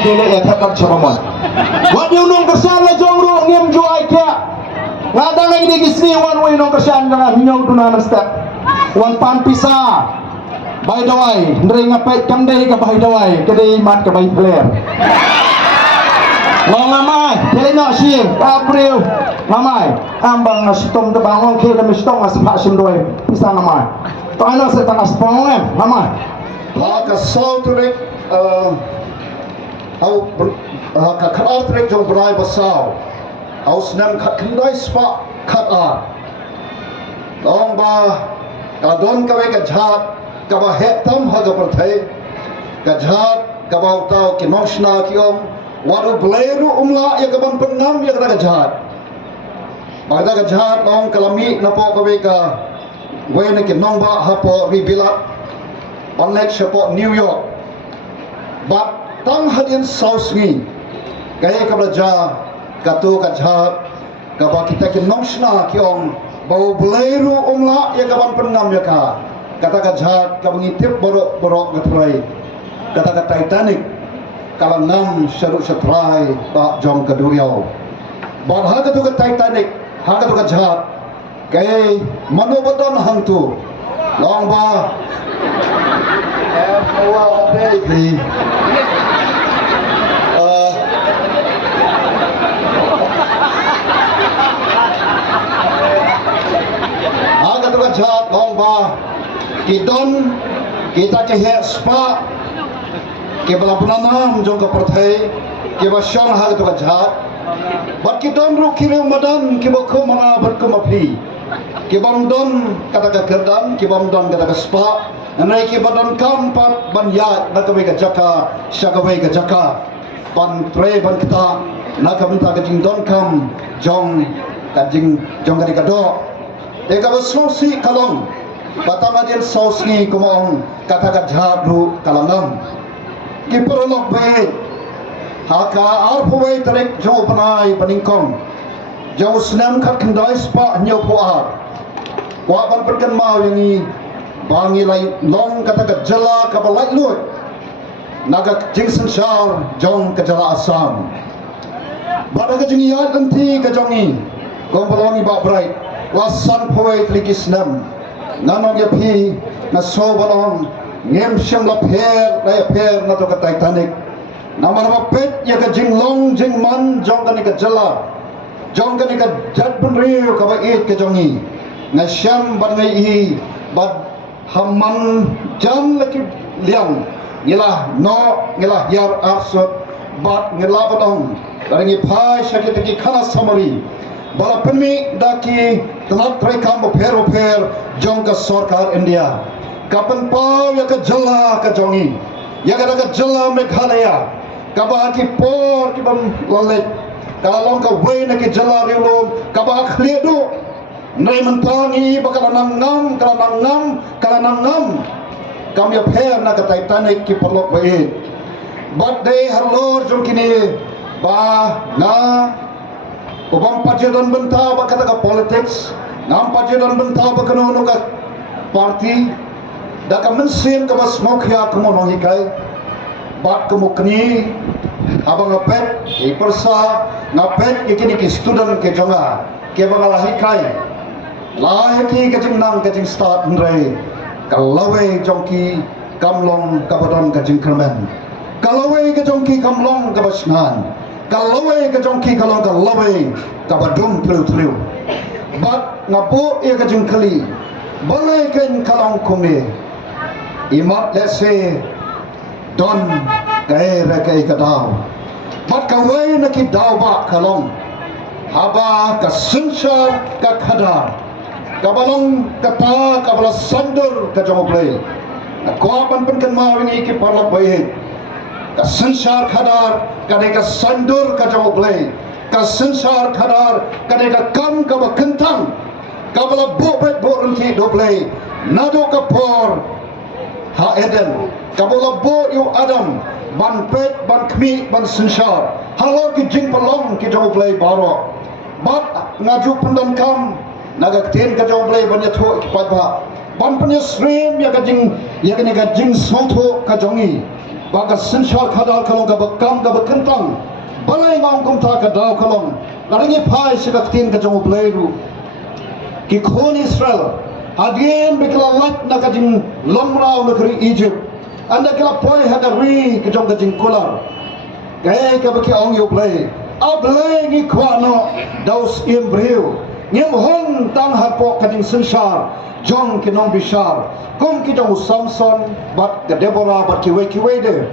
Kele ya takak chamaman. Wan yung nung kasyan na jong ru ngem jo ay kya. Ngada nga ini gisni wan way nung kasyan nga hinyaw duna ng step. Wan pampisa. By the way, ndre nga pet kamday ka by the way, kaday mat ka by player. Ngong ngamay, kele no siya, April. Ngamay, ambang na sitong da bangong kele mistong as pasim doy. Pisa ngamay. To ano sa tangas pangong ngamay. Ka sauturik au ka khatrek jong brai basau au snam khat khandai spa khat a long ba ka don ka we ka jhat ka ba het tam ha ga parthai ka jhat ka ba tau ki moshna ki waru bleru umla ya ka ban pernam ya ka jhat ba da ka jhat long kalami na po ka we ka we ne ki nong ba ha po ribilat online shop New York but tang hadin saus ni kaya kablaja katu kajhat kaba kita ki nongsna ki bau beleru umla ya kaban pernam ya ka kata kajhat kabangi tip borok gatrai kata Titanic kala nam syaru syatrai ba jong kaduriau bad ha katu Titanic ha katu kajhat kaya manobadon hangtu long ba wa dei jhat long ba kidon kita ke he spa ke bala punanam jong ka parthai ke ba shang ha to jhat bat kidon ru kire madan ke ba ko mana bar ko mapli ke bang don kata ka kerdan ke bang don kata ka spa anai ke badan kam pat ban ya na ka ka jaka shaka ka jaka ban tre ban kita na ka minta ka jing don kam jong ka jing jong ka do eka baslosi kalong patama din sausi kumong kata jabru kalangam kiprolok be haka arpuway tarik jo panay paningkong jo snam khat khandai spa nyo po ar wa ban perkan mau yang ni bangi lai long kata jala ka balai lut naga jing sensar jong kejala asam bada ka jing yat nanti ka jongi kong balongi ba bright wasan poet ligis nam nanong ya pi na so balong ngem syam la per na to ka Titanic nama pet ya ka jing long jing man jong ka ni ka jala jong ka ni ka jat bun riu ka ba it ka jongi na syam ban ngai i bad hamman jam laki liang ngilah no ngilah yar arsot bat ngilah balong dari pai sakit ki khana samari bala penmi daki tanat rekam per jong ka sarkar India kapan pau ya ka jala ka jongi ya ka jala Meghalaya ka ba ki por ki bam lalet kalau ka wei na ki jala riulom ka ba khledo nai mentangi bakal nangam kami per na ka Titanic ki perlok bae but they halor jong kini ba na ubang pajadan benta ba kata ka politics ngam pajadan benta ba kano ka party da ka mensin ka bas mokya kumo no hikai bat kumukni abang ngapet i persa ngapet ikini ki student ke jonga ke bangala hikai lai ki ka nang ka start ndrai kalawe jongki kamlong kabadon ka kermen kalawe ka jongki kamlong ka basngan kalawe ka jongki kalong kalawe ka badum tlu bat ngapo e ka kali balai kan kalong kumne imat lese don kaira kai ka daw bat kawe na ki daw ba kalong haba ka sunshar ka khada kabalong kata kabala sandur ka jomoble ko apan pen mau ini ki parlok bae ka sansar khadar kade ka sandur ka jomoble ka sansar khadar kade ka kam ka bakentang kabala bobet borunti doble nado ka por ha eden kabala bo yu adam ban pet ban kmi ban sansar halor ki jing palong ki jomoble baro bat ngaju pendan kam naga ten ka jong play banya tho padba ban panya stream ya ka jing smotho ka jongi baga sensual khadal kalong ka bakam ka bakentang balai ngam kum tha ka daw kalong laringi phai sika ten ka jong play ru ki khon Israel again bikla lat na ka jing lomrao na kri Egypt anda kala poi hada ri ka jong ka jing kolar kai ka baki ong yo play ablay ngi kwano daus imbreu ngem hon tang harpo kading sensar jong kinong bishar kom kitong Samson bat ke Deborah bat kiwe de